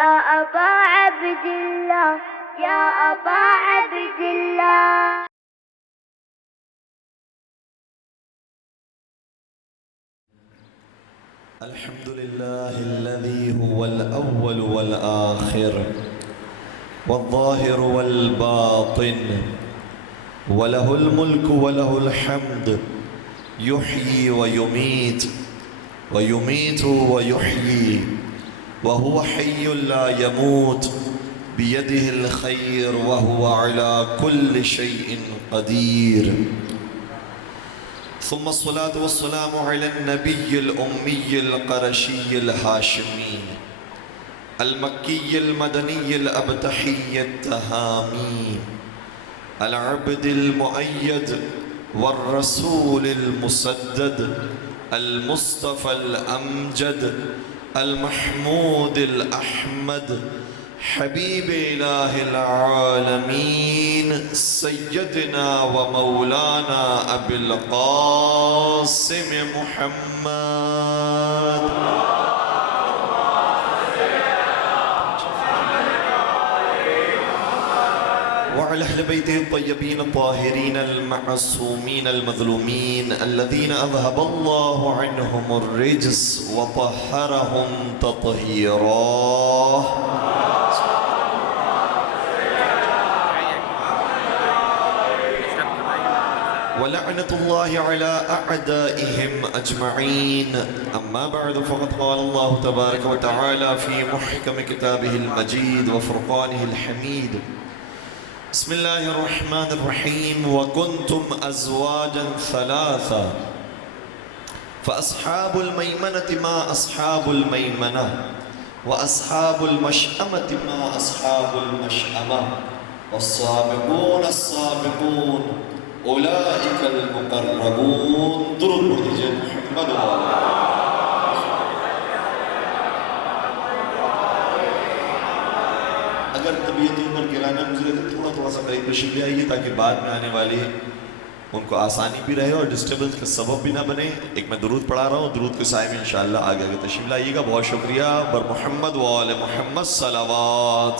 يا أبا عبد الله يا أبا عبد الله. الحمد لله الذي هو الأول والآخر والظاهر والباطن وله الملك وله الحمد يحيي ويميت ويميت ويحيي وهو حي لا يموت بيده الخير وهو على كل شيء قدير. ثم الصلاة والسلام على النبي الأمي القرشي الهاشمي المكي المدني الأبتحي التهامي العبد المؤيد والرسول المسدد المصطفى الأمجد المحمود الأحمد حبيب إله العالمين سيدنا ومولانا أبي القاسم محمد وعلى أهل بيته الطيبين الطاهرين المعصومين المظلومين الذين أذهب الله عنهم الرجس وطهرهم تطهيرا. ولعنة الله على أعدائهم أجمعين. أما بعد فقد قال الله تبارك وتعالى في محكم كتابه المجيد وفرقانه الحميد: بسم الله الرحمن الرحيم: وكنتم أزواجا ثلاثة فأصحاب الميمنة ما أصحاب الميمنة وأصحاب المشأمة ما أصحاب المشأمة والسابقون السابقون أولئك المقربون. درود پڑھیے محمد والا. اگر طبیعت عمر گرانا گزرے تو تھوڑا تھوڑا سا قریب تشریف لے آئیے تاکہ بعد میں آنے والے ان کو آسانی بھی رہے اور ڈسٹربنس کا سبب بھی نہ بنے. ایک میں درود پڑھا رہا ہوں، درود کے سائے میں انشاءاللہ آگے آگے تشریف لائیے گا. بہت شکریہ. بر محمد و آل محمد صلوات.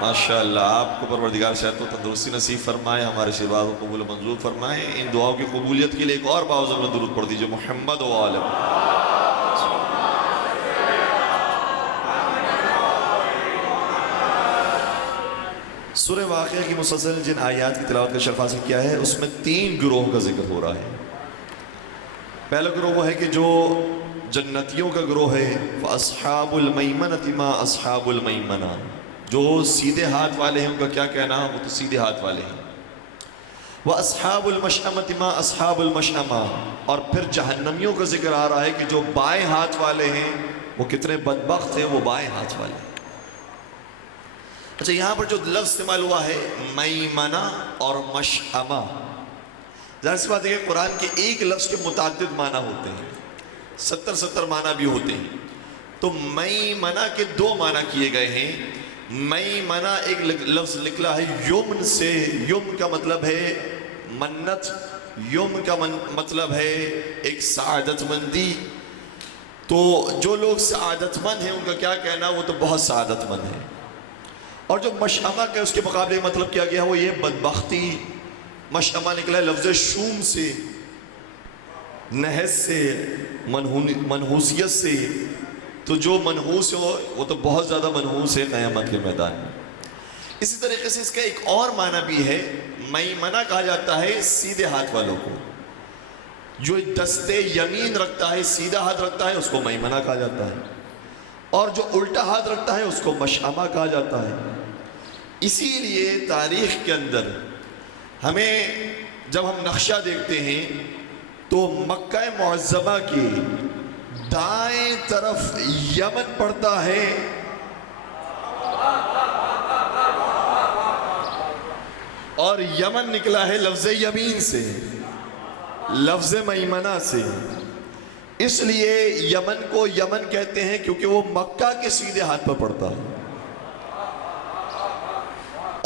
ماشاءاللہ آپ کو پروردگار صحت و تندرستی نصیب فرمائے، ہمارے آشیرواد کو قبول و منظور فرمائے. ان دعاؤں کی قبولیت کے لیے ایک اور باوزن میں درود پڑھ دیجئے محمد و آل محمد. سورہ واقعہ کی مسلسل جن آیات کی تلاوت کا شرف حاصل کیا ہے اس میں 3 گروہ کا ذکر ہو رہا ہے. پہلا گروہ وہ ہے کہ جو جنتیوں کا گروہ ہے فَأَصْحَابُ الْمَيْمَنَةِ مَا أَصْحَابُ الْمَيْمَنَةِ، جو سیدھے ہاتھ والے ہیں ان کا کیا کہنا، وہ تو سیدھے ہاتھ والے ہیں. وَأَصْحَابُ الْمَشْأَمَةِ مَا أَصْحَابُ الْمَشْأَمَةِ، اور پھر جہنمیوں کا ذکر آ رہا ہے کہ جو بائیں ہاتھ والے ہیں وہ کتنے بدبخت ہیں، وہ بائیں ہاتھ والے ہیں. اچھا، یہاں پر جو لفظ استعمال ہوا ہے میمنہ اور مشأمہ، ظاہر سی بات ہے کہ قرآن کے ایک لفظ کے متعدد معنی ہوتے ہیں، 70 معنی بھی ہوتے ہیں. تو میمنہ کے 2 معنی کیے گئے ہیں. میمنہ ایک لفظ نکلا ہے یمن سے، یم کا مطلب ہے منت، یم کا مطلب ہے ایک سعادت مندی. تو جو لوگ سعادت مند ہیں ان کا کیا کہنا، وہ تو بہت سعادت مند ہیں. اور جو مشأمہ کا اس کے مقابلے مطلب کیا گیا وہ یہ بدبختی. مشأمہ نکلا ہے لفظ شوم سے، نحس سے، منحوسیت سے. تو جو منحوس ہو وہ تو بہت زیادہ منحوس ہے قیامت کے میدان میں. اسی طریقے سے اس کا ایک اور معنی بھی ہے، میمنہ کہا جاتا ہے سیدھے ہاتھ والوں کو. جو دستے یمین رکھتا ہے، سیدھا ہاتھ رکھتا ہے، اس کو میمنہ کہا جاتا ہے. اور جو الٹا ہاتھ رکھتا ہے اس کو مشأمہ کہا جاتا ہے. اسی لیے تاریخ کے اندر ہمیں جب ہم نقشہ دیکھتے ہیں تو مکہ معظمہ کی دائیں طرف یمن پڑتا ہے اور یمن نکلا ہے لفظ یمین سے، لفظ میمنہ سے. اس لیے یمن کو یمن کہتے ہیں کیونکہ وہ مکہ کے سیدھے ہاتھ پر پڑتا ہے.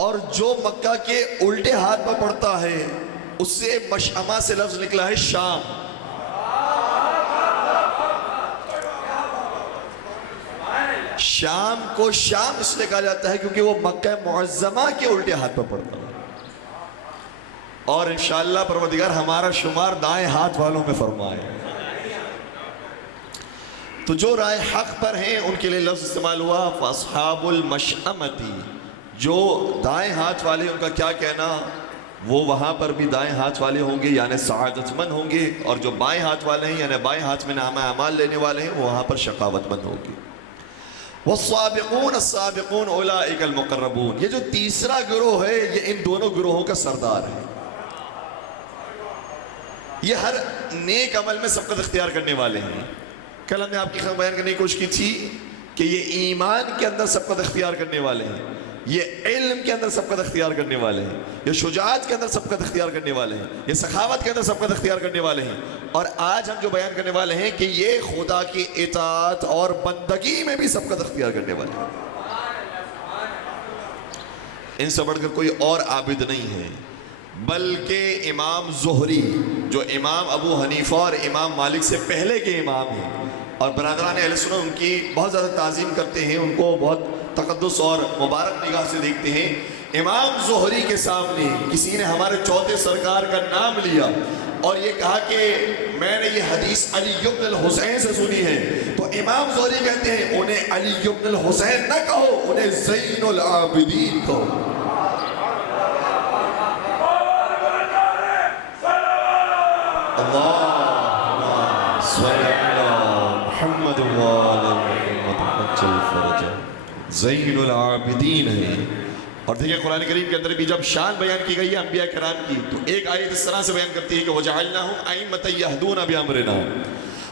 اور جو مکہ کے الٹے ہاتھ پر پڑتا ہے اس سے مشأمہ سے لفظ نکلا ہے شام. شام کو شام اس لیے کہا جاتا ہے کیونکہ وہ مکہ معظمہ کے الٹے ہاتھ پر پڑتا ہے، اور انشاءاللہ پروردگار ہمارا شمار دائیں ہاتھ والوں میں فرمائے۔ تو جو رائے حق پر ہیں ان کے لیے لفظ استعمال ہوا فاصحاب المشأمتی، جو دائیں ہاتھ والے ان کا کیا کہنا، وہ وہاں پر بھی دائیں ہاتھ والے ہوں گے یعنی سعادت مند ہوں گے، اور جو بائیں ہاتھ والے ہیں یعنی بائیں ہاتھ میں نامہ اعمال لینے والے ہیں وہ وہاں پر شقاوت مند ہوں گے۔ والسابقون السابقون اولئک المقربون، یہ جو تیسرا گروہ ہے یہ ان دونوں گروہوں کا سردار ہے، یہ ہر نیک عمل میں سبقت اختیار کرنے والے ہیں۔ کل ہم نے آپ کی خدمت بیان کرنے کی کوشش کی تھی کہ یہ ایمان کے اندر سبقت اختیار کرنے والے ہیں، یہ علم کے اندر سبقت اختیار کرنے والے ہیں، یہ شجاعت کے اندر سبقت اختیار کرنے والے ہیں، یہ سخاوت کے اندر سبقت اختیار کرنے والے ہیں، اور آج ہم جو بیان کرنے والے ہیں کہ یہ خدا کی اطاعت اور بندگی میں بھی سبقت اختیار کرنے والے ہیں۔ ان سے بڑھ کر کوئی اور عابد نہیں ہے، بلکہ امام زہری جو امام ابو حنیفہ اور امام مالک سے پہلے کے امام ہیں، اور برادران اہل سنت ان کی بہت زیادہ تعظیم کرتے ہیں، ان کو بہت تقدس اور مبارک نگاہ سے دیکھتے ہیں۔ امام زہری کے سامنے کسی نے ہمارے چوتھے سرکار کا نام لیا اور یہ کہا کہ میں نے یہ حدیث علی بن الحسین سے سنی ہے، تو امام زہری کہتے ہیں انہیں علی بن الحسین نہ کہو، انہیں زین العابدین کہو۔ اللہم صلی علی محمد وآل محمد عجل فرجہ، زین العابدین ہے۔ اور دیکھیں قرآن کریم کے اندر بھی جب شان بیان کی گئی ہے انبیاء کرام کی، تو ایک آیت اس طرح سے بیان کرتی ہے کہ وَجَعَلْنَاهُمْ أَئِمَّةً يَهْدُونَ بِأَمْرِنَا،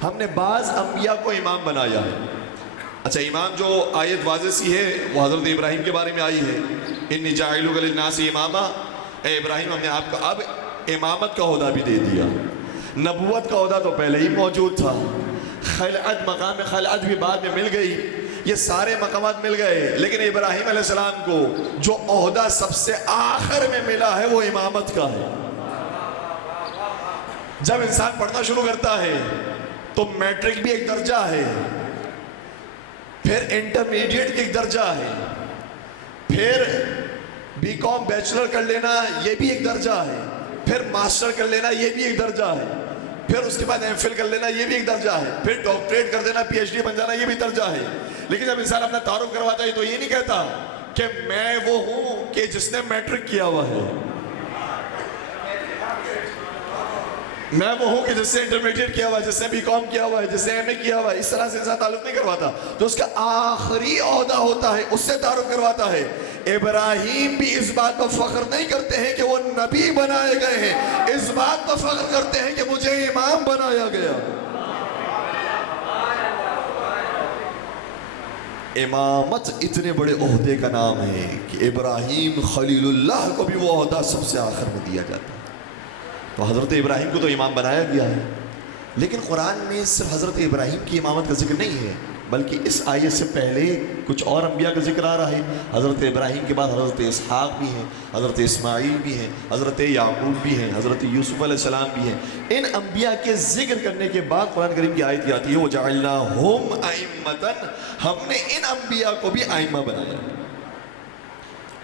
ہم نے بعض انبیاء کو امام بنایا ہے۔ اچھا، امام جو آیت واضح سی ہے وہ حضرت ابراہیم کے بارے میں آئی ہے، اِنِّي جَاعِلُكَ لِلنَّاسِ إِمَامًا، اے ابراہیم ہم نے آپ کو اب امامت کا عہدہ بھی دے دیا۔ نبوت کا عہدہ تو پہلے ہی موجود تھا، خلعت، مقام خلعت بھی بعد میں مل گئی، یہ سارے مقامات مل گئے، لیکن ابراہیم علیہ السلام کو جو عہدہ سب سے آخر میں ملا ہے وہ امامت کا ہے۔ جب انسان پڑھنا شروع کرتا ہے تو میٹرک بھی ایک درجہ ہے، پھر انٹرمیڈیٹ بھی ایک درجہ ہے، پھر بی کام بیچلر کر لینا یہ بھی ایک درجہ ہے، پھر ماسٹر کر لینا یہ بھی ایک درجہ ہے، پھر اس کے بعد ایم فل کر لینا یہ بھی ایک درجہ ہے، پھر ڈاکٹریٹ کر دینا، پی ایچ ڈی بن جانا یہ بھی درجہ ہے۔ لیکن جب انسان اپنا تعارف کرواتا ہے تو یہ نہیں کہتا کہ میں وہ ہوں کہ جس نے میٹرک کیا ہوا ہے، میں وہ ہوں کہ جس سے انٹرمیڈیٹ کیا ہوا ہے، جس نے بی کام کیا ہوا ہے، جس نے ایم اے کیا ہوا ہے۔ اس طرح سے انسان تعلق نہیں کرواتا، جو اس کا آخری عہدہ ہوتا ہے اس سے تعارف کرواتا ہے۔ ابراہیم بھی اس بات پر فخر نہیں کرتے ہیں کہ وہ نبی بنائے گئے ہیں، اس بات پر فخر کرتے ہیں کہ مجھے امام بنایا گیا۔ امامت اتنے بڑے عہدے کا نام ہے کہ ابراہیم خلیل اللہ کو بھی وہ عہدہ سب سے آخر میں دیا جاتا ہے۔ تو حضرت ابراہیم کو تو امام بنایا گیا ہے، لیکن قرآن میں صرف حضرت ابراہیم کی امامت کا ذکر نہیں ہے، بلکہ اس آیت سے پہلے کچھ اور انبیاء کا ذکر آ رہا ہے۔ حضرت ابراہیم کے بعد حضرت اسحاق بھی ہیں، حضرت اسماعیل بھی ہیں، حضرت یعقوب بھی ہیں، حضرت یوسف علیہ السلام بھی ہیں۔ ان انبیاء کے ذکر کرنے کے بعد قرآن کریم کی آیت آتی ہے وَجَعَلْنَاهُمْ أَئِمَّةً، ہم نے ان انبیاء کو بھی آئمہ بنایا۔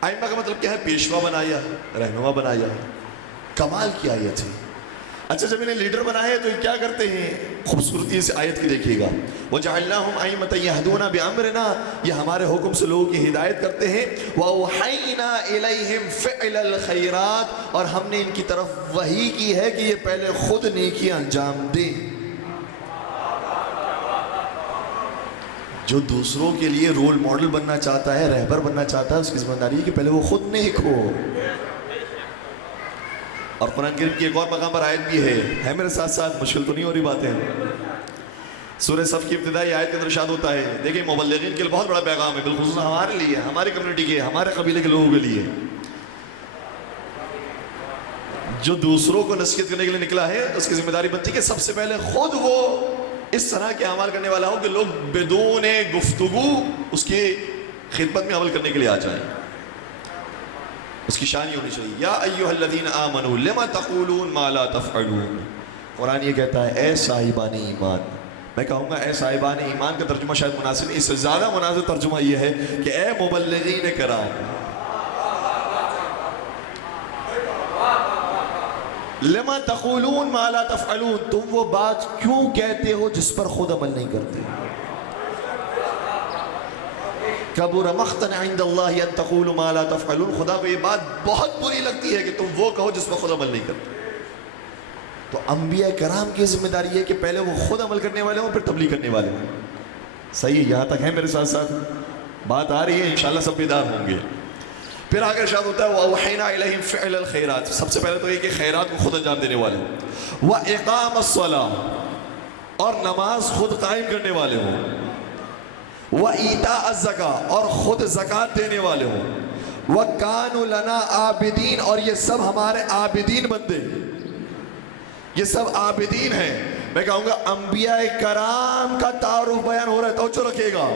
آئمہ کا مطلب کیا ہے؟ پیشوا بنایا ہے، رہنما بنایا ہے۔ کمال کی آیت ہے۔ اچھا، جب انہیں لیڈر بنائے تو یہ کیا کرتے ہیں؟ خوبصورتی سے آیت کی دیکھیے گا، وَجَعَلْنَاهُمْ أَئِمَّةً يَهْدُونَ بِأَمْرِنَا، یہ ہمارے حکم سے لوگوں کی ہدایت کرتے ہیں۔ وَأَوْحَيْنَا إِلَيْهِمْ فِعْلَ الْخَيْرَاتِ، اور ہم نے ان کی طرف وحی کی ہے کہ یہ پہلے خود نیکی انجام دیں۔ جو دوسروں کے لیے رول ماڈل بننا چاہتا ہے، رہبر بننا چاہتا ہے، اس کی ذمہ داری ہے کہ پہلے وہ خود نیک ہو۔ اور قرآن کریم کی ایک اور مقام پر آیت بھی ہے میرے ساتھ ساتھ، مشکل تو نہیں ہو رہی باتیں۔ سورہ صف کی ابتدائی آیت کے اندر ارشاد ہوتا ہے، دیکھیں مبلغین کے لیے بہت بڑا پیغام ہے، بالخصوص ہمارے لیے، ہماری کمیونٹی کے، ہمارے قبیلے کے لوگوں کے لیے۔ جو دوسروں کو نصیحت کرنے کے لیے نکلا ہے اس کی ذمہ داری بنتی ہے کہ سب سے پہلے خود وہ اس طرح کے اعمال کرنے والا ہو کہ لوگ بدون گفتگو اس کی خدمت میں عمل کرنے کے لیے آ جائیں۔ اس کی شان یہ ہونی چاہیے، یا ایھا الذین آمنوا لما تقولون ما لا تفعلون۔ قرآن یہ کہتا ہے اے صاحبان ایمان، میں کہوں گا اے صاحبان ایمان کا ترجمہ شاید مناسب نہیں، اس سے زیادہ مناسب ترجمہ یہ ہے کہ اے مبلغین کرام، لما تقولون ما لا تفعلون، تم وہ بات کیوں کہتے ہو جس پر خود عمل نہیں کرتے؟ کبر مقتا عند اللہ ان تقولوا ما لا تفعلون، خدا کو یہ بات بہت بری لگتی ہے کہ تم وہ کہو جس پر خود عمل نہیں کرتے۔ تو انبیاء کرام کی ذمہ داری ہے کہ پہلے وہ خود عمل کرنے والے ہوں، پھر تبلیغ کرنے والے ہوں۔ صحیح ہے، یہاں تک ہے میرے ساتھ ساتھ بات آ رہی ہے؟ انشاءاللہ سب بیدار ہوں گے۔ پھر آگے ارشاد ہوتا ہے وَأَوْحَيْنَا إِلَيْهِمْ فِعْلَ الْخَيْرَاتِ، سب سے پہلے تو یہ کہ خیرات کو خود انجام دینے والے ہوں، وَإِقَامَ الصَّلَاةِ، اور نماز خود قائم کرنے والے ہوں، وَإِيتَاءَ الزَّكَاةِ، اور خود زکوٰۃ دینے والے ہوں، وَكَانُوا لَنَا عَابِدِينَ، اور یہ سب ہمارے عابدین بندے، یہ سب عابدین ہیں۔ میں کہوں گا انبیاء کرام کا تعارف بیان ہو رہا ہے، توجہ رکھیے گا،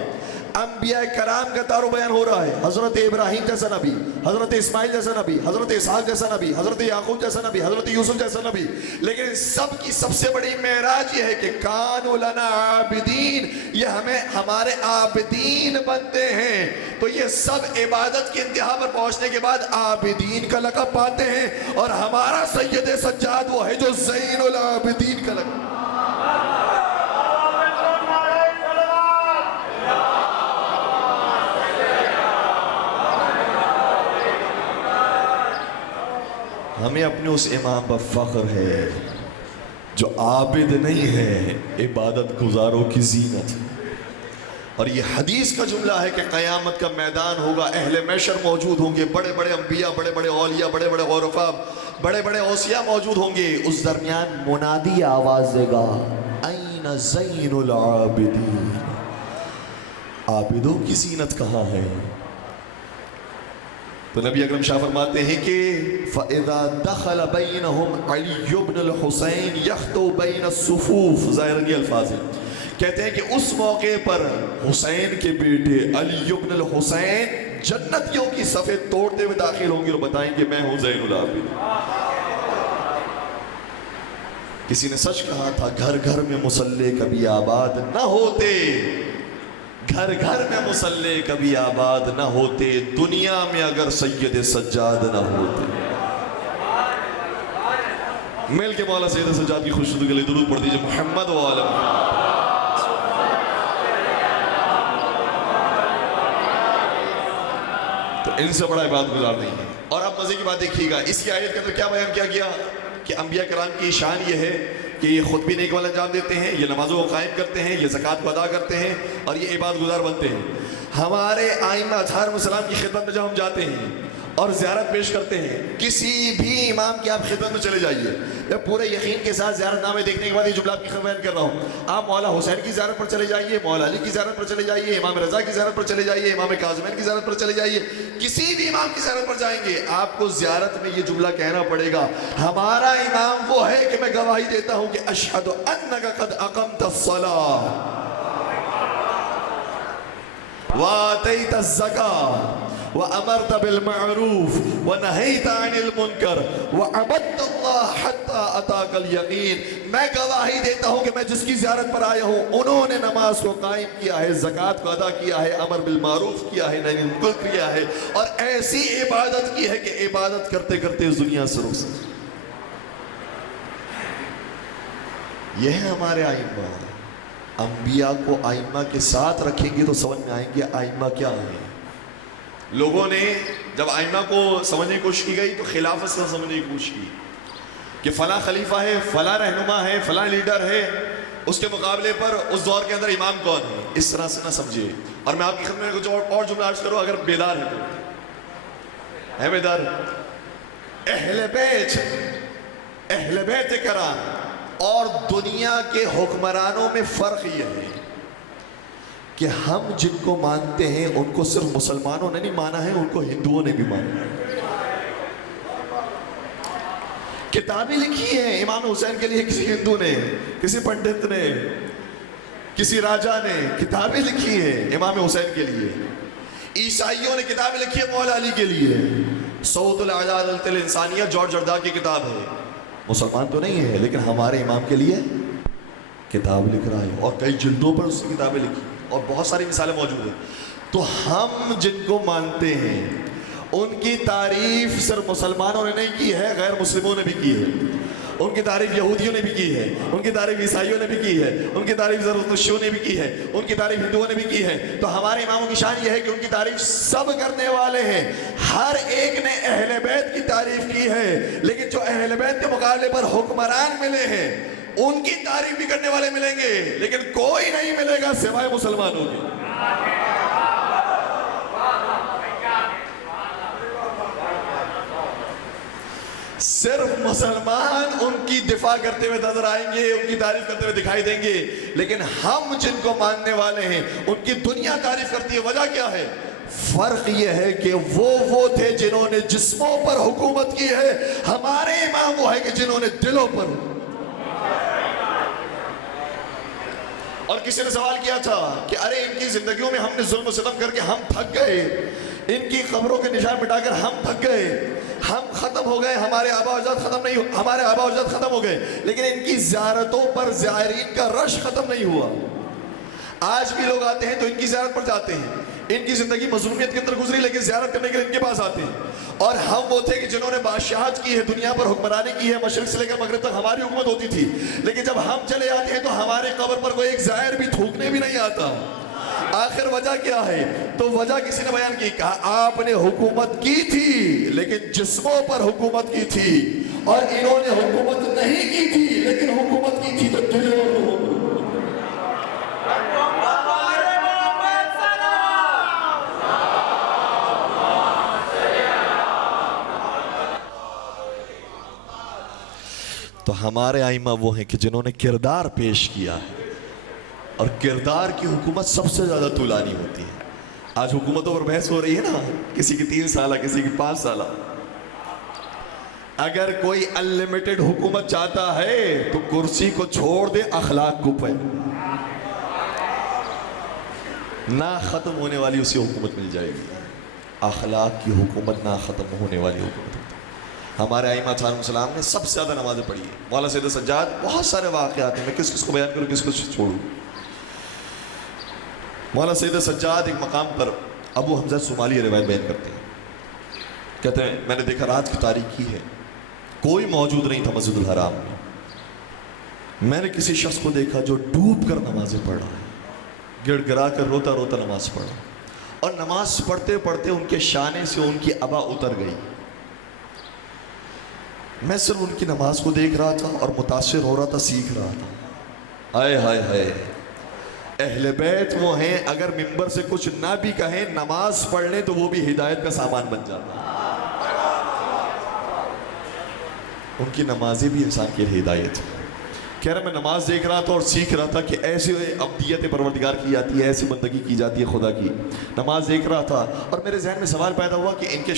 انبیاء کرام کا تعارف بیان ہو رہا ہے۔ حضرت ابراہیم جیسا نبی، حضرت اسماعیل جیسا نبی، حضرت اسحاق جیسا نبی، حضرت یعقوب جیسا نبی، حضرت یوسف جیسا نبی، لیکن ان سب کی سب سے بڑی معراج یہ ہے کہ کانوا لنا عابدین، یہ ہمیں ہمارے عابدین بنتے ہیں۔ تو یہ سب عبادت کی انتہا پر پہنچنے کے بعد عابدین کا لقب پاتے ہیں، اور ہمارا سید سجاد وہ ہے جو زین العابدین کا لقب۔ ہمیں اپنے اس امام پر فخر ہے جو عابد نہیں ہے، عبادت گزاروں کی زینت۔ اور یہ حدیث کا جملہ ہے کہ قیامت کا میدان ہوگا، اہل محشر موجود ہوں گے، بڑے بڑے انبیاء، بڑے بڑے اولیاء، بڑے بڑے عرفاء، بڑے بڑے اوصیاء موجود ہوں گے۔ اس درمیان منادی آواز دے گا این زین العابدین، عابدوں کی زینت کہاں ہے؟ تو نبی اکرم شاہ فرماتے ہیں کہ فَإِذَا دَخَلَ بَيْنَهُمْ عَلِيُّ بْنُ الْحُسَيْنِ يَخْطُو بَيْنَ الصُّفُوفِ، ظاہراً یہ الفاظ ہیں، کہتے ہیں کہ اس موقع پر حسین کے بیٹے علی بن الحسین جنتیوں کی صفیں توڑتے ہوئے داخل ہوں گے اور بتائیں گے میں ہوں زین العابدین۔ کسی نے سچ کہا تھا، گھر گھر میں مصلی کبھی آباد نہ ہوتے، گھر گھر میں مصلی کبھی آباد نہ ہوتے، دنیا میں اگر سید سجاد نہ ہوتے۔ مل کے مولا سید سجاد کی خوشنودی کے لیے درود پڑھ دیجئے محمد و آل محمد۔ تو ان سے بڑا عبادت گزار نہیں ہے۔ اور اب مزے کی بات دیکھیے گا، اس کی آیت کے اندر کیا بیان کیا گیا کہ انبیاء کرام کی شان یہ ہے کہ یہ خود بھی نیک عمل انجام دیتے ہیں، یہ نمازوں کو قائم کرتے ہیں، یہ زکوٰۃ کو ادا کرتے ہیں، اور یہ عبادت گزار بنتے ہیں۔ ہمارے آئمہ اطہار علیہ السلام کی خدمت میں جب ہم جاتے ہیں اور زیارت پیش کرتے ہیں، کسی بھی امام کی آپ خدمت میں چلے جائیے، میں پورے یقین کے ساتھ زیارت نامے دیکھنے کے بعد یہ جملہ آپ کی خدمت بیان کر رہا ہوں، آپ مولا حسین کی زیارت پر چلے جائیے، مولا علی کی زیارت پر چلے جائیے، امام رضا کی زیارت پر چلے جائیے، امام کاظمین کی زیارت پر چلے جائیے، کسی بھی امام کی زیارت پر جائیں گے آپ کو زیارت میں یہ جملہ کہنا پڑے گا، ہمارا امام وہ ہے کہ میں گواہی دیتا ہوں کہ اشہد انک قد اقمت الصلاۃ وآتیت الزکاۃ وَأَمَرْتَ بِالْمَعْرُوفِ وَنَهَيْتَ عَنِ الْمُنْكَرِ وَعَبَدْتَ اللَّهَ حَتَّى أَتَاكَ الْيَقِينَ۔ میں گواہی دیتا ہوں کہ میں جس کی زیارت پر آیا ہوں انہوں نے نماز کو قائم کیا ہے، زکوٰۃ کو ادا کیا ہے، امر بالمعروف کیا ہے، نہی عن المنکر کیا ہے، اور ایسی عبادت کی ہے کہ عبادت کرتے کرتے اس دنیا سے رخصت۔ یہ ہے ہمارے آئمہ۔ انبیاء کو آئمہ کے ساتھ رکھیں گے تو سمجھ میں آئیں گے آئمہ کیا ہیں۔ لوگوں نے جب آئمہ کو سمجھنے کی کوشش کی گئی تو خلافت سے سمجھنے کی کوشش کی کہ فلاں خلیفہ ہے، فلاں رہنما ہے، فلاں لیڈر ہے، اس کے مقابلے پر اس دور کے اندر امام کون ہے، اس طرح سے نہ سمجھے۔ اور میں آپ کی خدمت میں کچھ اور جملہ عرض کروں، اگر بیدار ہے تو ہے بیدار، اہل بیت کرام اور دنیا کے حکمرانوں میں فرق یہ ہے کہ ہم جن کو مانتے ہیں ان کو صرف مسلمانوں نے نہیں مانا ہے، ان کو ہندوؤں نے بھی مانا ہے۔ کتابیں لکھی ہیں امام حسین کے لیے کسی ہندو نے، کسی پنڈت نے، کسی راجہ نے کتابیں لکھی ہیں امام حسین کے لیے۔ عیسائیوں نے کتابیں لکھی ہیں مولا علی کے لیے۔ صوت العدالت الانسانیہ جارج جرداء کی کتاب ہے، مسلمان تو نہیں ہے لیکن ہمارے امام کے لیے کتاب لکھ رہا ہے اور کئی جلدوں پر اس کی کتابیں لکھی اور بہت ساری مثالیں موجود ہیں. تو ہم جن کو مانتے ہیں ان کی تعریف صرف مسلمانوں نے نہیں کی ہے، غیر مسلموں نے بھی کی ہے. ان کی تعریف یہودیوں نے بھی کی ہے، ان کی تعریف عیسائیوں نے بھی کی ہے، ان کی تعریف زرتشتیوں نے بھی کی ہے، ان کی تعریف ہندوؤں نے بھی کی ہے. تو ہمارے اماموں کی شان یہ ہے کہ ان کی تعریف سب کرنے والے ہیں. ہر ایک نے اہل بیت کی تعریف کی ہے، لیکن جو اہل بیت کے مقابلے پر حکمران ملے ہیں ان کی تعریف بھی کرنے والے ملیں گے، لیکن کوئی نہیں ملے گا سوائے مسلمانوں کے. صرف مسلمان ان کی دفاع کرتے ہوئے نظر آئیں گے، ان کی تعریف کرتے ہوئے دکھائی دیں گے، لیکن ہم جن کو ماننے والے ہیں ان کی دنیا تعریف کرتی ہے. وجہ کیا ہے؟ فرق یہ ہے کہ وہ تھے جنہوں نے جسموں پر حکومت کی ہے، ہمارے امام وہ ہے کہ جنہوں نے دلوں پر. اور کسی نے سوال کیا تھا کہ ارے ان کی زندگیوں میں ہم نے ظلم و ستم کر کے ہم تھک گئے، ان کی قبروں کے نشان مٹا کر ہم تھک گئے، ہم ختم ہو گئے، ہمارے آبا و اجداد ختم ہو گئے، لیکن ان کی زیارتوں پر زائرین کا رش ختم نہیں ہوا. آج بھی لوگ آتے ہیں تو ان کی زیارت پر جاتے ہیں. ان کی زندگی مظلومیت کے اندر گزری لیکن زیارت کرنے کے لیے ان کے پاس آتے ہیں. اور ہم وہ تھے کہ جنہوں نے بادشاہت کی ہے، دنیا پر حکمرانی کی ہے، مشرق سے لے کر مغرب تک ہماری حکومت ہوتی تھی، لیکن جب ہم چلے آتے ہیں تو ہمارے قبر پر کوئی ایک زائر بھی تھوکنے بھی نہیں آتا. آخر وجہ کیا ہے؟ تو وجہ کسی نے بیان کی، کہا آپ نے حکومت کی تھی لیکن جسموں پر حکومت کی تھی، اور انہوں نے حکومت نہیں کی تھی لیکن حکومت کی تھی تو دلوں پر. تو ہمارے ائمہ وہ ہیں کہ جنہوں نے کردار پیش کیا ہے، اور کردار کی حکومت سب سے زیادہ طولانی ہوتی ہے. آج حکومتوں پر بحث ہو رہی ہے نا، کسی کی 3 سالہ، کسی کی 5 سالہ. اگر کوئی انلمیٹڈ حکومت چاہتا ہے تو کرسی کو چھوڑ دے، اخلاق کو پہ نہ ختم ہونے والی اسے حکومت مل جائے گی. اخلاق کی حکومت نہ ختم ہونے والی حکومت. ہمارے ائمہ علیہم السلام نے سب سے زیادہ نمازیں پڑھی ہیں. مولانا سید سجاد، بہت سارے واقعات ہیں، میں کس کو بیان کروں، کس کو چھوڑوں. مولانا سید سجاد ایک مقام پر ابو حمزہ صومالی روایت بیان کرتے ہیں، کہتے ہیں میں نے دیکھا رات کی تاریکی ہے، کوئی موجود نہیں تھا مسجد الحرام میں. میں نے کسی شخص کو دیکھا جو ڈوب کر نمازیں پڑھ رہا ہے، گڑ گڑا کر روتا روتا نماز پڑھا، اور نماز پڑھتے پڑھتے ان کے شانے سے ان کی عبا اتر گئی. میں صرف ان کی نماز کو دیکھ رہا تھا اور متاثر ہو رہا تھا، سیکھ رہا تھا. ہائے ہائے ہائے، اہل بیت وہ ہیں اگر ممبر سے کچھ نہ بھی کہیں، نماز پڑھ لیں تو وہ بھی ہدایت کا سامان بن جاتا ہے. ان کی نمازیں بھی انسان کی ہدایت ہے. کہہ رہا میں نماز دیکھ رہا تھا اور سیکھ رہا تھا کہ ایسے عبدیت پروردگار کی جاتی ہے، ایسی بندگی کی جاتی ہے خدا کی. نماز دیکھ رہا تھا اور میرے ذہن میں سوال پیدا ہوا کہ ان کے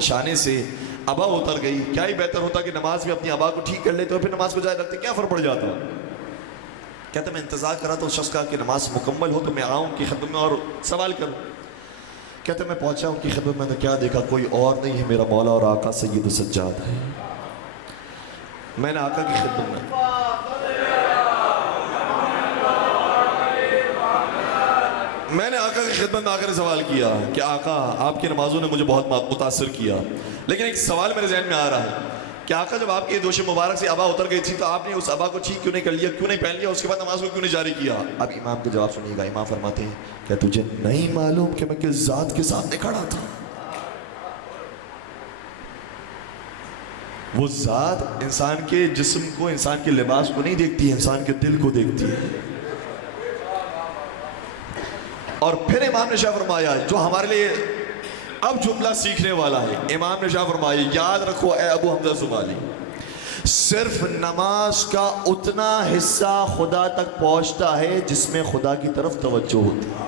شانے سے ابا اتر گئی، کیا ہی بہتر ہوتا کہ نماز میں اپنی ابا کو ٹھیک کر لیتے اور پھر نماز کو جائے رکھتے، کیا فرق پڑ جاتا. کہتا میں انتظار کر رہا تھا اس شخص کا کہ نماز مکمل ہو تو میں آؤں ان کی خدمت میں اور سوال کروں. کہتا میں پہنچا ان کی خدمت میں، نے کیا دیکھا، کوئی اور نہیں ہے، میرا مولا اور آقا سید سجاد ہے. میں نے آقا کی خدمت میں آ کر سوال کیا کہ آقا آپ کی نمازوں نے مجھے بہت متاثر کیا، لیکن ایک سوال میرے ذہن میں آ رہا ہے کہ آقا جب آپ کے دوش مبارک سے ابا اتر گئی تھی تو آپ نے اس ابا کو ٹھیک کیوں نہیں کر لیا، کیوں نہیں پہن لیا، اس کے بعد نماز کو کیوں نہیں جاری کیا. اب امام کا جواب سنیے گا. امام فرماتے ہیں کیا تجھے نہیں معلوم کہ میں کس ذات کے سامنے کھڑا تھا؟ وہ ذات انسان کے جسم کو، انسان کے لباس کو نہیں دیکھتی ہے، انسان کے دل کو دیکھتی ہے. اور پھر امام نے شاہ فرمایا جو ہمارے لیے اب جملہ سیکھنے والا ہے. امام نے شاہ فرمایا یاد رکھو اے ابو حمزہ صومالی، صرف نماز کا اتنا حصہ خدا تک پہنچتا ہے جس میں خدا کی طرف توجہ ہوتی ہے.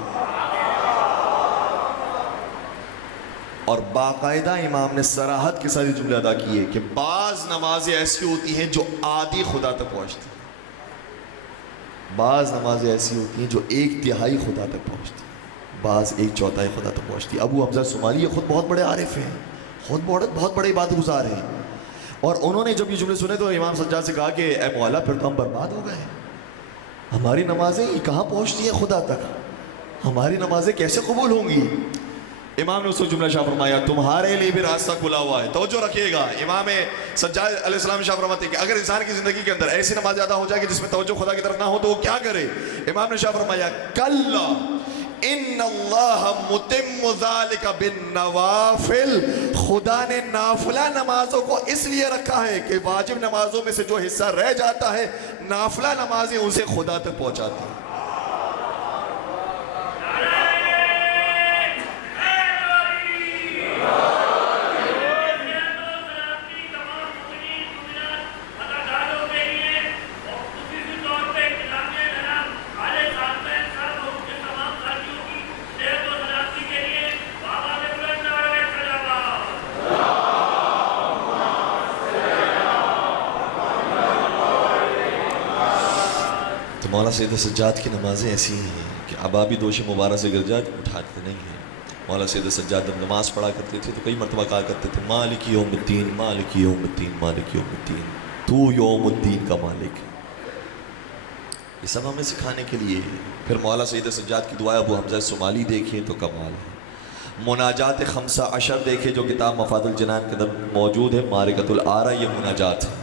اور باقاعدہ امام نے صراحت کے ساتھ جملے ادا کیے کہ بعض نمازیں ایسی ہوتی ہیں جو آدھی خدا تک پہنچتی ہیں، بعض نمازیں ایسی ہوتی ہیں جو 1/3 خدا تک پہنچتی ہیں، بعض 1/4 خدا تک پہنچتی ہے. ابو حمزہ صومالی خود بہت بڑے عارف ہیں، خود بہت بڑے عبادت گزار ہیں، اور انہوں نے جب یہ جملے سنے تو امام سجاد سے کہا کہ اے مولا پھر تو ہم برباد ہو گئے. ہماری نمازیں کہاں پہنچتی ہیں خدا تک؟ ہماری نمازیں کیسے قبول ہوں گی؟ امام نے اس کو جملہ شاہ فرمایا تمہارے لیے بھی راستہ کھلا ہوا ہے، توجہ رکھیے گا۔ امام سجاد علیہ السلام شاہ فرماتے ہیں کہ اگر انسان کی زندگی کے اندر ایسی نماز ادا ہو جائے کہ جس میں توجہ خدا کی طرف نہ ہو تو وہ کیا کرے؟ امام نے شاہ فرمایا کلا ان اللہ متم ذالک بالنوافل، خدا نے نافلہ نمازوں کو اس لیے رکھا ہے کہ واجب نمازوں میں سے جو حصہ رہ جاتا ہے نافلہ نمازیں اسے خدا تک پہنچاتی ہیں۔ تو مولا سید سجاد کی نمازیں ایسی ہیں کہ ابابی دوش مبارک سے گر جائے اٹھاتے نہیں ہیں۔ مولا سید سجاد جب نماز پڑھا کرتے تھے تو کئی مرتبہ کہا کرتے تھے مالک یوم الدین، مالک یوم الدین، مالک یوم الدین، تو یوم الدین کا مالک ہے۔ یہ سب ہمیں سکھانے کے لیے۔ پھر مولا سید سجاد کی دعائیں ابو حمزہ سمالی دیکھیں تو کمال ہے۔ مناجات 15 دیکھیں جو کتاب مفاد الجنان کے اندر موجود ہے، معرکۃ الآرا یہ مناجات ہے،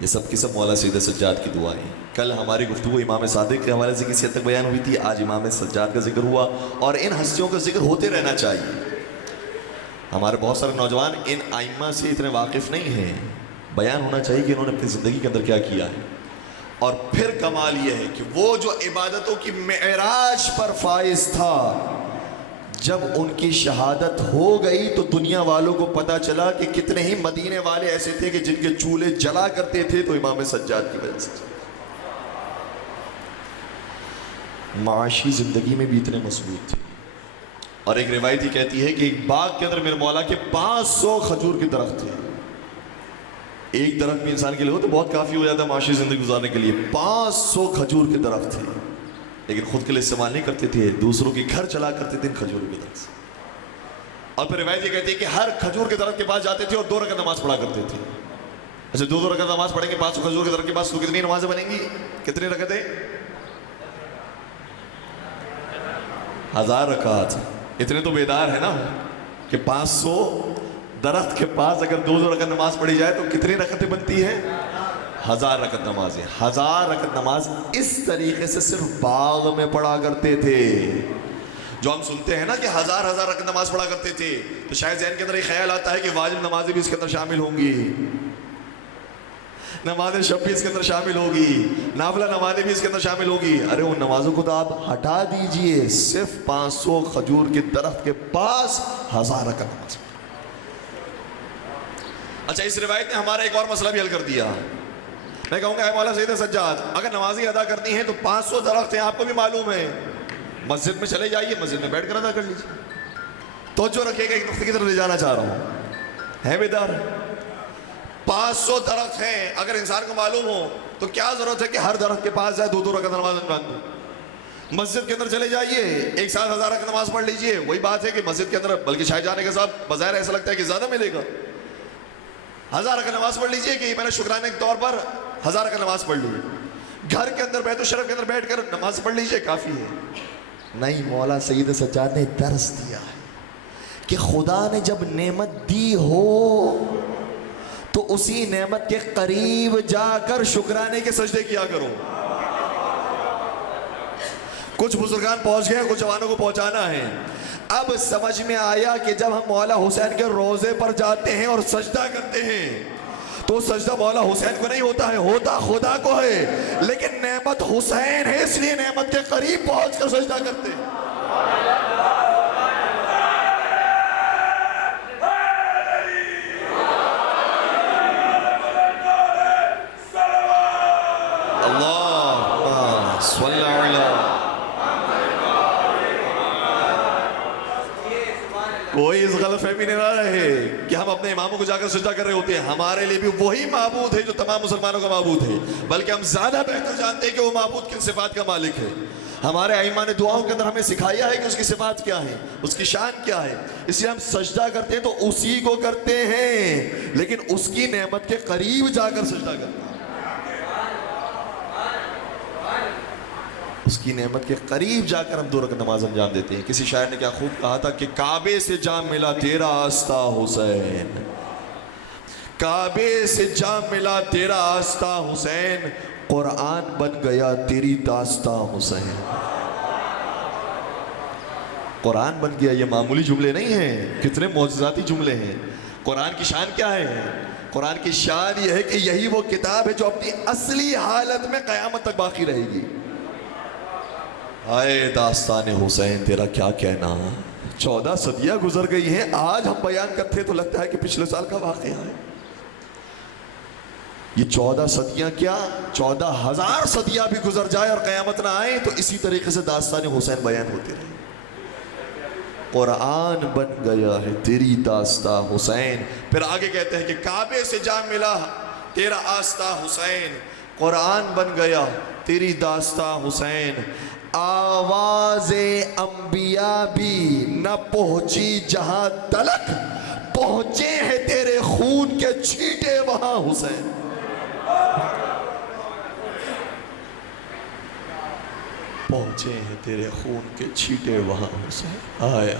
یہ سب کی سب مولا سید سجاد کی دعائیں۔ کل ہماری گفتگو امام صادق کے حوالے سے کسی حد تک بیان ہوئی تھی، آج امام سجاد کا ذکر ہوا، اور ان ہستیوں کا ذکر ہوتے رہنا چاہیے۔ ہمارے بہت سارے نوجوان ان ائمہ سے اتنے واقف نہیں ہیں، بیان ہونا چاہیے کہ انہوں نے اپنی زندگی کے اندر کیا کیا ہے۔ اور پھر کمال یہ ہے کہ وہ جو عبادتوں کی معراج پر فائز تھا، جب ان کی شہادت ہو گئی تو دنیا والوں کو پتا چلا کہ کتنے ہی مدینے والے ایسے تھے کہ جن کے چولہے جلا کرتے تھے تو امام سجاد کی وجہ سے۔ معاشی زندگی میں بھی اتنے مضبوط تھے، اور ایک روایت ہی کہتی ہے کہ ایک باغ کے اندر میرے مولا کے 500 کھجور کے درخت تھے۔ ایک درخت بھی انسان کے لیے ہو تو بہت کافی ہو جاتا ہے معاشی زندگی گزارنے کے لیے۔ 500 کھجور کے درخت تھے، لیکن خود کے لیے استعمال نہیں کرتے تھے، دوسروں کے گھر چلا کرتے تھے ان کھجوروں کے درخت سے۔ اور پھر روایت یہ کہتی ہے کہ ہر کھجور کے درخت کے پاس جاتے تھے اور 2 رکعت نماز پڑھا کرتے تھے۔ اچھا 2 رکعت نماز پڑھیں گے 500 کھجور کے درخت کے پاس تو کتنی نمازیں بنیں گی؟ کتنی رکعتیں؟ 1000 رکعت۔ اتنے تو بیدار ہے نا کہ 500 درخت کے پاس اگر 2 رکعت نماز پڑھی جائے تو کتنی رکعتیں بنتی ہیں؟ 1000 رکعت نمازیں۔ 1000 رکعت نماز اس طریقے سے صرف باغ میں پڑھا کرتے تھے۔ جو ہم سنتے ہیں نا کہ 1000 رکعت نماز پڑھا کرتے تھے تو شاید ذہن کے اندر یہ خیال آتا ہے کہ واجب نمازیں بھی اس کے اندر شامل ہوں گی، نماز شب بھی اس کے اندر شامل ہوگی، نافلہ نمازیں بھی اس کے اندر شامل ہوگی۔ ارے ان نمازوں کو تو آپ ہٹا دیجئے، صرف 500 کھجور کے درخت کے پاس 1000 رکعت نماز۔ اچھا اس روایت نے ہمارا ایک اور مسئلہ بھی حل کر دیا۔ میں کہوں گا اے مولا سید سجاد، اگر نمازیں ادا کرتی ہیں تو 500 درخت ہیں، آپ کو بھی معلوم ہے، مسجد میں چلے جائیے، مسجد میں بیٹھ کر ادا کر لیجیے۔ توجہ رکھیے گا، ایک نقطے کی طرف لے جانا چاہ رہا ہوں، ہے بیدار؟ 500 درخت ہیں، اگر انسان کو معلوم ہو تو کیا ضرورت ہے کہ ہر درخت کے پاس جائے 2 رکعت نماز پڑھ دو؟ مسجد کے اندر چلے جائیے، ایک ساتھ 1000 رکعت نماز پڑھ لیجئے۔ وہی بات ہے کہ مسجد کے اندر بلکہ شاید جانے کے ساتھ بظاہر ایسا لگتا ہے کہ زیادہ ملے گا۔ 1000 رکعت نماز پڑھ لیجئے کہ میں نے شکرانے کے طور پر 1000 رکعت نماز پڑھ لی۔ گھر کے اندر بیت الشرف کے اندر بیٹھ کر نماز پڑھ لیجئے، کافی ہے۔ نہیں، مولا سید سجاد نے درس دیا ہے کہ خدا نے جب نعمت دی ہو تو اسی نعمت کے قریب جا کر شکرانے کے سجدے کیا کرو۔ کچھ بزرگان پہنچ گئے، کچھ جوانوں کو پہنچانا ہے۔ اب سمجھ میں آیا کہ جب ہم مولا حسین کے روضے پر جاتے ہیں اور سجدہ کرتے ہیں تو سجدہ مولا حسین کو نہیں ہوتا ہے، ہوتا خدا کو ہے، لیکن نعمت حسین ہے اس لیے نعمت کے قریب پہنچ کر سجدہ کرتے ہیں۔ اللہ صلی اللہ، کوئی اس غلط فہمی نہیں نہ رہے کہ ہم اپنے اماموں کو جا کر سجدہ کر رہے ہوتے ہیں۔ ہمارے لیے بھی وہی معبود ہے جو تمام مسلمانوں کا معبود ہے، بلکہ ہم زیادہ بہتر جانتے ہیں کہ وہ معبود کن صفات کا مالک ہے۔ ہمارے ائمہ نے دعاؤں کے اندر ہمیں سکھایا ہے کہ اس کی صفات کیا ہے، اس کی شان کیا ہے، اس لیے ہم سجدہ کرتے ہیں تو اسی کو کرتے ہیں، لیکن اس کی نعمت کے قریب جا کر سجدہ کرتے ہیں۔ اس کی نعمت کے قریب جا کر ہم 2 رکعت نماز انجام دیتے ہیں. کسی شاعر نے کیا خوب کہا تھا کہ کعبے سے جا ملا تیرا آستہ حسین، کعبے سے جا ملا تیرا آستہ حسین، قرآن بن گیا تیری داستاں حسین. قرآن بن گیا، یہ معمولی جملے نہیں ہیں، کتنے معجزاتی جملے ہیں. قرآن کی شان کیا ہے؟ قرآن کی شان یہ ہے کہ یہی وہ کتاب ہے جو اپنی اصلی حالت میں قیامت تک باقی رہے گی. آئے داستان حسین تیرا کیا کہنا. 14 صدیاں گزر گئی ہیں، آج ہم بیان کرتے تو لگتا ہے کہ پچھلے سال کا واقعہ ہے. یہ 14 صدیاں کیا 14,000 صدیاں بھی گزر جائے اور قیامت نہ آئے تو اسی طریقے سے داستان حسین بیان ہوتے رہے. قرآن بن گیا ہے تیری داستاں حسین. پھر آگے کہتے ہیں کہ کعبے سے جا ملا تیرا آستہ حسین، قرآن بن گیا تیری داستاں حسین. آواز انبیاء بھی نہ پہنچی جہاں تلک، پہنچے ہیں تیرے خون کے چھینٹے وہاں حسین. پہنچے ہیں تیرے خون کے چھینٹے وہاں حسین. ہائے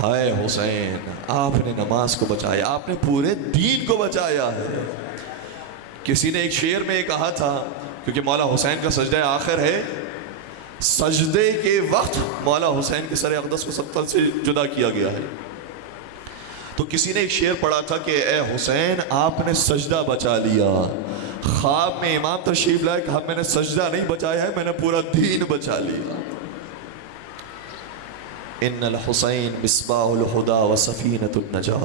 ہائے حسین، آپ نے نماز کو بچایا، آپ نے پورے دین کو بچایا ہے. کسی نے ایک شعر میں کہا تھا، کیونکہ مولا حسین کا سجدہ آخر ہے، سجدے کے وقت مولا حسین کے سر اقدس کو ستر سے جدا کیا گیا ہے. تو کسی نے ایک شعر پڑھا تھا کہ اے حسین آپ نے سجدہ بچا لیا. خواب میں امام تشریف لائے کہ میں نے سجدہ نہیں بچایا ہے، میں نے پورا دین بچا لیا. ان الحسین مصباح الہدی و سفینۃ النجاہ.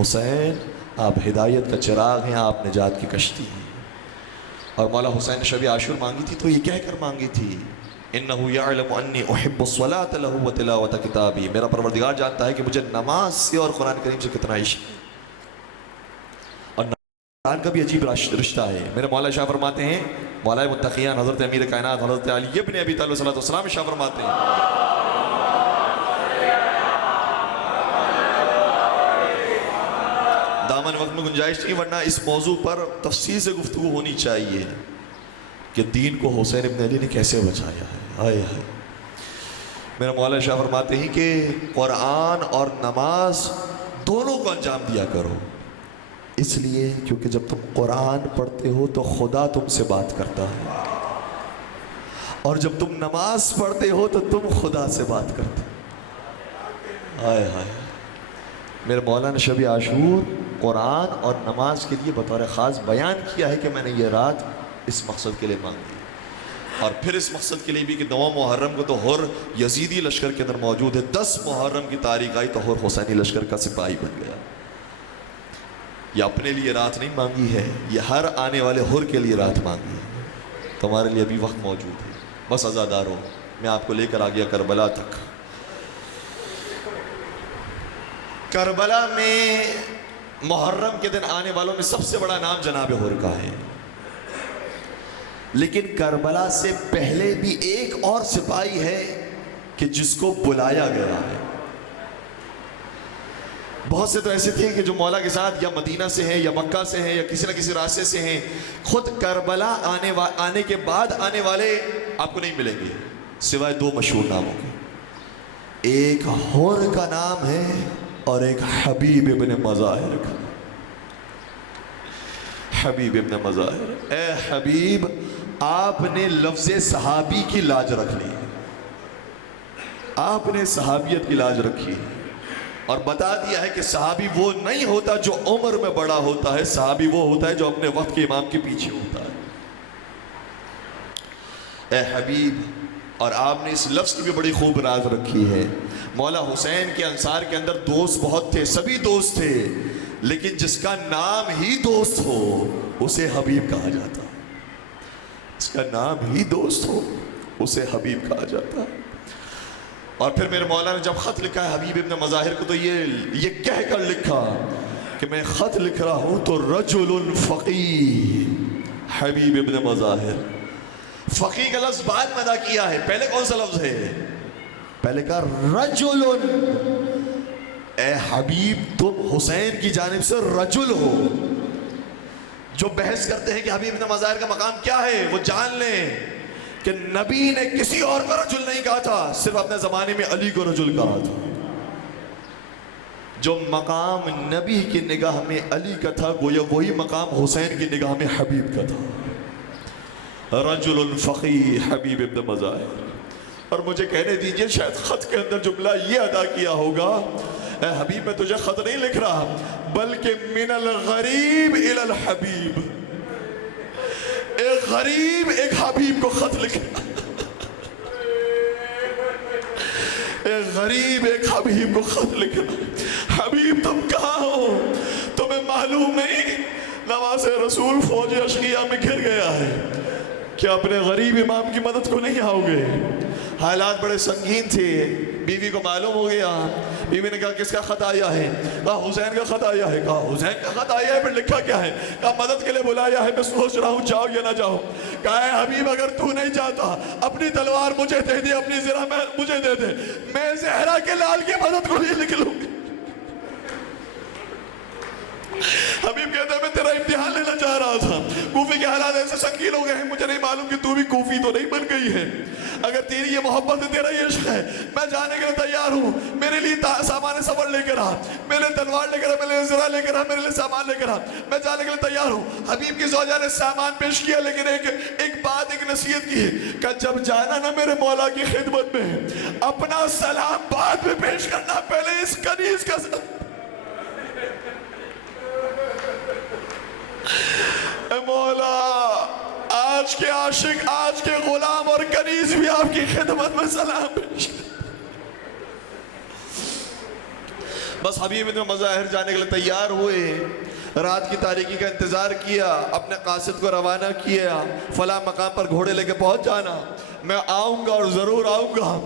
حسین آپ ہدایت کا چراغ ہیں، آپ نجات کی کشتی ہیں. اور مولا حسین نے شب عاشور مانگی تھی تو یہ کہہ کر مانگی تھی، انہ یعلم انی احب الصلاۃ لہ و تلاوۃ کتابی. میرا پروردگار جانتا ہے کہ مجھے نماز سے اور قرآن کریم سے کتنا عشق ہے. اور قرآن کا بھی عجیب رشتہ ہے. میرے مولا شاہ فرماتے ہیں، مولا متقیان حضرت امیر کائنات حضرت علی ابن ابی طالب صلی اللہ علیہ وسلم شاہ فرماتے ہیں، دامن وقت میں گنجائش نہیں، ورنہ اس موضوع پر تفصیل سے گفتگو ہونی چاہیے کہ دین کو حسین ابن علی نے کیسے بچایا ہے. آئے ہائے. میرا مولا شاہ فرماتے ہیں کہ قرآن اور نماز دونوں کو انجام دیا کرو. اس لیے کیونکہ جب تم قرآن پڑھتے ہو تو خدا تم سے بات کرتا ہے، اور جب تم نماز پڑھتے ہو تو تم خدا سے بات کرتے ہو. آئے ہائے. میرے مولا نے شب عاشور قرآن اور نماز کے لیے بطور خاص بیان کیا ہے کہ میں نے یہ رات اس مقصد کے لیے مانگی، اور پھر اس مقصد کے لیے بھی کہ 9 محرم کو تو حر یزیدی لشکر کے اندر موجود ہے، 10 محرم کی تاریخ آئی تو حر حسینی لشکر کا سپاہی بن گیا. یہ اپنے لیے رات نہیں مانگی ہے، یہ ہر آنے والے حر کے لیے رات مانگی ہے. تمہارے لیے ابھی وقت موجود ہے، بس عزادار ہو. میں آپ کو لے کر آ گیا کربلا تک. کربلا میں محرم کے دن آنے والوں میں سب سے بڑا نام جناب حر کا ہے. لیکن کربلا سے پہلے بھی ایک اور سپاہی ہے کہ جس کو بلایا گیا ہے. بہت سے تو ایسے تھے کہ جو مولا کے ساتھ یا مدینہ سے ہیں یا مکہ سے ہیں یا کسی نہ کسی راستے سے ہیں. خود کربلا آنے کے بعد آنے والے آپ کو نہیں ملیں گے سوائے 2 مشہور ناموں کے. ایک حر کا نام ہے اور ایک حبیب ابن مظاہر کا. حبیب ابن مظاہر، اے حبیب آپ نے لفظ صحابی کی لاج رکھ لی، آپ نے صحابیت کی لاج رکھی اور بتا دیا ہے کہ صحابی وہ نہیں ہوتا جو عمر میں بڑا ہوتا ہے، صحابی وہ ہوتا ہے جو اپنے وقت کے امام کے پیچھے ہوتا ہے. اے حبیب، اور آپ نے اس لفظ کی بھی بڑی خوب راز رکھی ہے. مولا حسین کے انصار کے اندر دوست بہت تھے، سبھی دوست تھے، لیکن جس کا نام ہی دوست ہو اسے حبیب کہا جاتا. جس کا نام ہی دوست ہو اسے حبیب کہا جاتا. اور پھر میرے مولا نے جب خط لکھا ہے حبیب ابن مظاہر کو تو یہ کہہ کر لکھا کہ میں خط لکھ رہا ہوں تو رجل فقیہ حبیب ابن مظاہر. فقیہ کا لفظ بعد میں ادا کیا ہے، پہلے کون سا لفظ ہے؟ پہلے کہا رجل. اے حبیب تم حسین کی جانب سے رجل ہو. جو بحث کرتے ہیں کہ حبیب ابن مظاہر کا مقام کیا ہے وہ جان لیں کہ نبی نے کسی اور کو رجل نہیں کہا تھا، صرف اپنے زمانے میں علی کو رجل کہا تھا۔ جو مقام نبی کی نگاہ میں علی کا تھا گویا وہی مقام حسین کی نگاہ میں حبیب کا تھا۔ رجل الفقی حبیب ابن مظاہر۔ اور مجھے کہنے دیجئے شاید خط کے اندر جملہ یہ ادا کیا ہوگا، اے حبیب میں تجھے خط نہیں لکھ رہا بلکہ من الغریب الی الحبیب، ایک غریب ایک حبیب کو خط لکھ رہا، ایک غریب ایک حبیب کو خط لکھ رہا۔ حبیب تم کہاں ہو؟ تمہیں معلوم نہیں نواز رسول فوج اشقیہ میں گھر گیا ہے، کیا اپنے غریب امام کی مدد کو نہیں آؤ گے؟ حالات بڑے سنگین تھے، بیوی کو معلوم ہو گیا، بیوی نے کہا کس کا خط آیا ہے؟ کہا حسین کا خط آیا ہے۔ کہا حسین کا خط آیا ہے، پھر لکھا کیا ہے؟ کہا مدد کے لیے بلایا ہے، میں سوچ رہا ہوں جاؤ یا نہ جاؤ۔ کہا اے حبیب اگر تو نہیں جاتا اپنی تلوار مجھے دے دے، اپنی زرہ مجھے دے دے، میں زہرا کے لال کی مدد کو نہیں لکھ لوں گی۔ حبیب کہتا ہے میں تیرا امتحان لینا چاہ رہا تھا، کوفی کے حالات ایسے سنگین ہو گئے ہیں، مجھے نہیں معلوم کہ تو بھی کوفی تو نہیں بن گئی ہے، اگر تیری یہ محبت ہے تیرا یہ عشق ہے میں جانے کے لیے تیار ہوں، میرے لیے سامان سفر لے کر آ، میرے لیے تلوار لے کر آ، میرے لیے زرہ لے کر آ، میرے لیے سامان لے کر آ، میں جانے کے لیے تیار ہوں۔ حبیب کی زوجہ نے سامان پیش کیا لیکن ایک بات ایک نصیحت کی کہ جب جانا نا میرے مولا کی خدمت میں اپنا سلام بعد میں پیش کرنا، پہلے اس کنیز کا سلام۔ اے مولا آج کے عاشق، آج کے غلام اور کنیز بھی آپ کی خدمت میں سلام پیش کریں۔ بس حبیب ابن مظاہر جانے کے لیے تیار ہوئے، رات کی تاریکی کا انتظار کیا، اپنے قاصد کو روانہ کیا، فلاں مقام پر گھوڑے لے کے پہنچ جانا، میں آؤں گا اور ضرور آؤں گا۔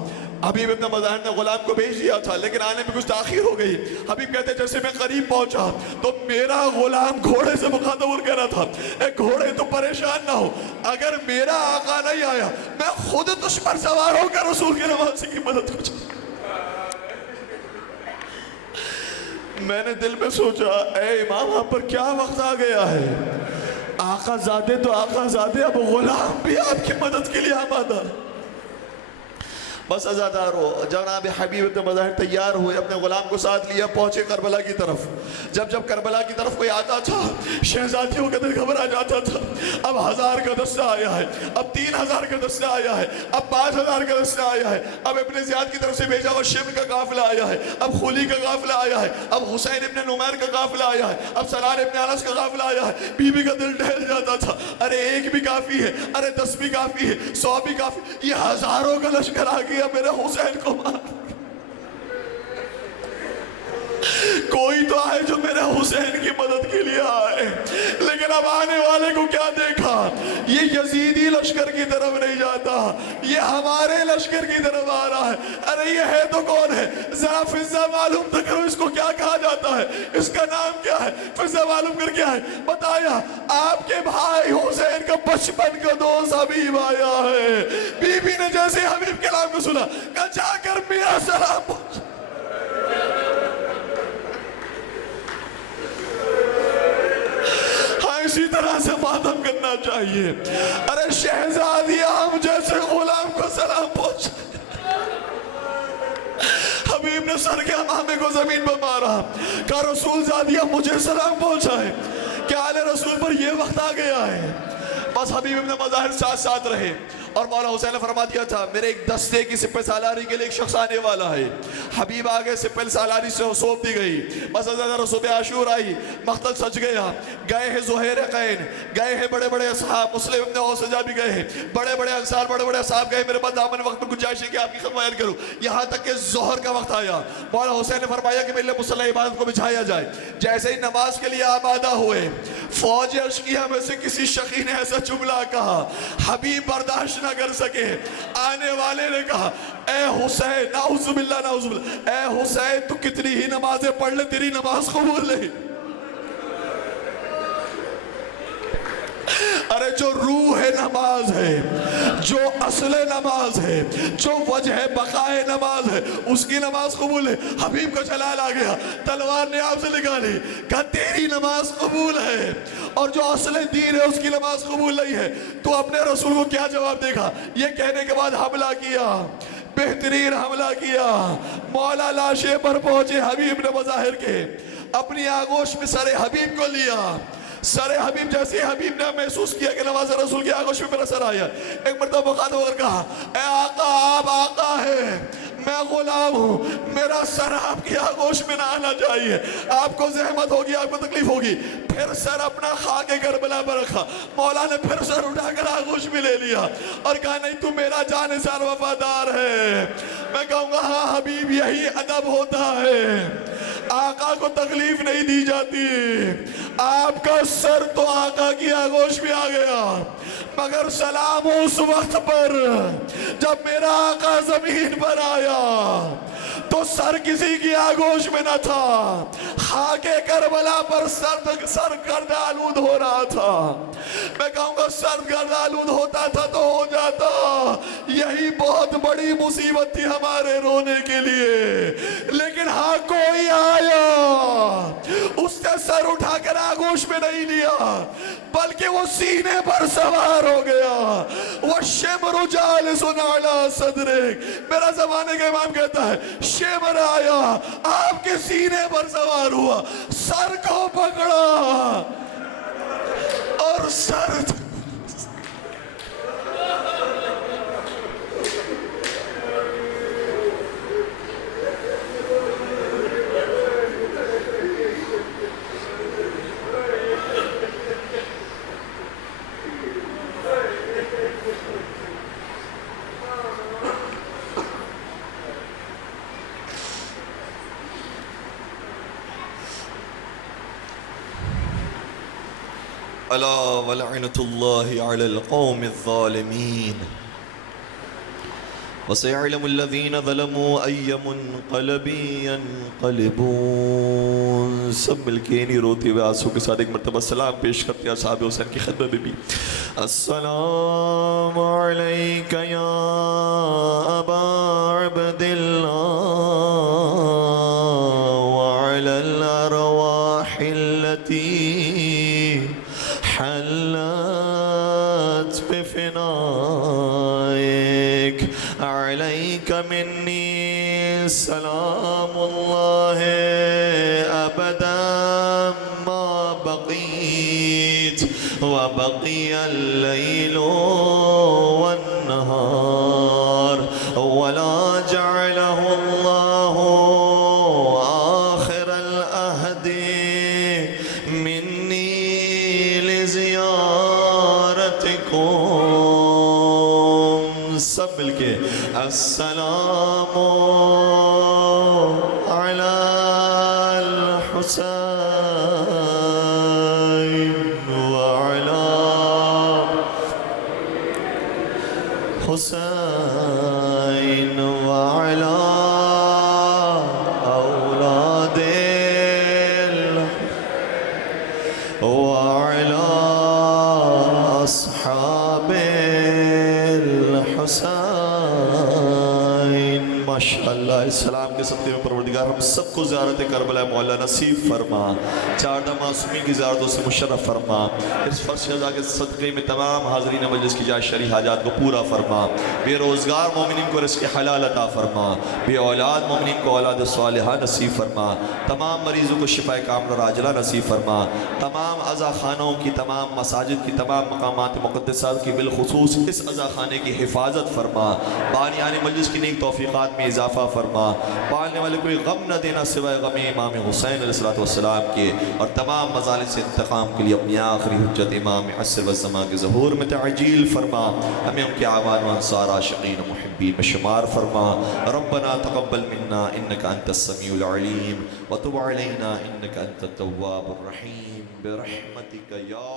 حبیب ابن مظاہر نے غلام کو بھیج دیا تھا لیکن آنے میں کچھ تاخیر ہو گئی۔ حبیب کہتے جیسے میں قریب پہنچا تو میرا غلام گھوڑے سے مخاطب کر رہا تھا، اے گھوڑے تو پریشان نہ ہو، اگر میرا آقا نہیں آیا میں خود تجھ پر سوار ہو کر رسول کے نواسے کی مدد کو چاہتا۔ میں نے دل میں سوچا اے امام آپ پر کیا وقت آ گیا ہے؟ آقا زادے تو آقا زادے، اب غلام بھی آپ کی مدد کے لیے آمادہ۔ بس عزادار ہو، جناب حبیب ابن مظاہر تیار ہوئے، اپنے غلام کو ساتھ لیا، پہنچے کربلا کی طرف۔ جب کربلا کی طرف کوئی آتا تھا شہزادیوں کا دل گھبرا جاتا تھا، اب 1000 کا دستہ آیا ہے، اب 3000 کا دستہ آیا ہے، اب 5000 کا دستہ آیا ہے، اب ابن زیاد کی طرف سے بھیجا ہوا شبر کا قافلہ آیا ہے، اب خولی کا قافلہ آیا ہے، اب حسین ابن نمیر کا قافلہ آیا ہے، اب سلار ابن انس کا قافلہ آیا ہے۔ بی بی کا دل ڈہل جاتا تھا، ارے ایک بھی کافی ہے، ارے 10 بھی کافی ہے، 100 بھی کافی، یہ ہزاروں کا لشکر آ گیا میرے حسین کو مار۔ کوئی تو آئے جو میرے حسین کی مدد کے لیے آئے، لیکن اب آنے والے کو کیا دیکھا؟ یہ یزیدی لشکر کی طرف نہیں جاتا، یہ ہمارے لشکر کی طرف آ رہا ہے۔ ارے یہ ہے تو کون ہے؟ ذرا فضہ معلوم تو کرو، اس کو کیا کہا جاتا ہے، اس کا نام کیا ہے؟ فضہ معلوم کر کے آئے، بتایا آپ کے بھائی حسین کا بچپن کا دوست حبیب آیا ہے۔ بی بی نے جیسے حبیب کے نام کو سنا کہا جا کر میرا سلام پہنچا۔ اسی طرح سے ماتم کرنا چاہیے۔ ارے شہزادی ہم جیسے غلام کو سلام پہنچا۔ حبیب نے سر کے امامے کو زمین پر مارا، کہا رسول زادیہ مجھے سلام پہنچائے کہ آل رسول پر یہ وقت آ گیا ہے۔ بس حبیب ابن مظاہر ساتھ ساتھ رہے اور مولا حسین نے فرما دیا تھا میرے ایک دستے کی سپہ سالاری کے لیے ایک شخص آنے والا ہے۔ حبیب آگے سپہ سالاری سے سونپ دی گئی، بس ازادہ صبح عاشور آئی، مقتل سج گیا، گئے ہیں زہیر قین، گئے ہیں بڑے بڑے اصحاب، مسلم ابن اوسجہ بھی گئے ہیں، بڑے بڑے انصار بڑے بڑے اصحاب گئے، میرے بعد دامن وقت میں گنجائش ہے کہ آپ کی خدمت بیان کروں۔ یہاں تک کہ ظہر کا وقت آیا، مولا حسین نے فرمایا کہ میرے مصلی عبادت کو بچھایا جائے۔ جیسے ہی نماز کے لیے آمادہ ہوئے، فوج اشقیہ میں سے کسی شقی نے ایسا جملہ کہا حبیب برداشت نہ کر سکے، آنے والے نے کہا اے حسین، نعوذ باللہ نعوذ باللہ، اے حسین تو کتنی ہی نمازیں پڑھ لے تیری نماز قبول نہیں۔ ارے ارے جو روح نماز ہے، جو اصل نماز ہے، جو وجہ بقائے نماز ہے، اس کی نماز قبول ہے۔ حبیب کو جلال آ گیا، تلوار نے آپ سے نکالی، کہا تیری نماز قبول ہے اور جو اصل دین ہے اس کی نماز قبول نہیں ہے۔ تو اپنے رسول کو کیا جواب دے گا؟ یہ کہنے کے بعد حملہ کیا، بہترین حملہ کیا، مولا لاشے پر پہنچے۔ حبیب نے بظاہر کے اپنی آغوش میں سر حبیب کو لیا۔ سر حبیب جیسے حبیب نے محسوس کیا کہ نواز رسول کی آغوش میں میرا سر آیا، ایک مرتبہ مخاطب ہو کر کہا، اے آقا آپ آقا ہے، میں غلام ہوں، میرا سر آپ کی آغوش میں نہ آنا چاہیے، آپ کو زحمت ہوگی، آپ کو تکلیف ہوگی۔ پھر سر اپنا خاک کربلا پر رکھا، مولا نے پھر سر اٹھا کر آغوش میں لے لیا اور کہا نہیں تو میرا جانثار وفادار ہے۔ میں کہوں گا ہاں حبیب یہی ادب ہوتا ہے، آقا کو تکلیف نہیں دی جاتی۔ آپ کا سر تو آقا کی آغوش میں آ گیا، مگر سلام اس وقت پر جب میرا آقا زمین پر آیا تو سر کسی کی آغوش میں نہ تھا، خاک کربلا پر سر گرد آلود ہو رہا تھا۔ میں کہوں گا سر گرد آلود ہوتا تھا تو ہو جاتا، یہی بہت بڑی مصیبت تھی ہمارے رونے کے لیے، لیکن ہاں کوئی آیا، اس نے سر اٹھا کر آغوش میں نہیں لیا بلکہ وہ سینے پر سوار ہو گیا۔ وَالشِّمْرُ جَالِسٌ عَلَىٰ صَدْرِكَ، میرا زمانے کا امام کہتا ہے شمر آیا، آپ کے سینے پر سوار ہوا، سر کو پکڑا اور سر الا ولعنۃ اللہ علی القوم الظالمین وسيعلم الذين ظلموا أي منقلب ينقلبون۔ سب مل کے نہیں روتے ہوئے آنسو کے ساتھ ایک مرتبہ سلام پیش کرتے ہیں اصحاب حسین کی خدمت میں بھی۔ السلام علیک یا ابا عبد اللہ وعلى الارواح التي حلت بفنائك، عليك مني سلام الله أبدا ما بقيت وبقي الليل والنهار، ولا جعله الله آخر الأهد مني لزيارتكم۔ سب مل کے السلام على الحسين وعلى حسين وعلى أولاد وعلى أصحاب الحسين۔ ماشاءاللہ، اسلام کے صدقے میں پروردگار ہم سب کو زیارت کربلا مولا نصیب فرما، چاردہ معصومین کی زیارتوں سے مشرف فرما، اس فرض شہزا کے صدقے میں تمام حاضرین مجلس کی جائے شرعی حاجات کو پورا فرما، بے روزگار مومنین کو رزق حلال عطا فرما، بے اولاد مومنین کو اولاد صالحہ نصیب فرما، تمام مریضوں کو شفا کاملہ عاجلہ نصیب فرما، تمام عزا خانوں کی، تمام مساجد کی، تمام مقامات مقدسات کی، بالخصوص اس عزا خانے کی حفاظت فرما، بانیان مجلس کی نیک توفیقات میں اضافہ فرما، پالنے والے کوئی غم نہ دینا سوائے غم امام حسین علیہ السلام کے، اور تمام مظالم سے انتقام کے لیے اپنی آخری حجت امام عصر والزمان کے ظہور میں تعجیل فرما، ہمیں ان کے اعوان و انصار عاشقین و محبین میں شمار فرما۔ ربنا تقبل منا انك انت السمیع العلیم وتب علینا انك انت التواب الرحیم برحمتک یا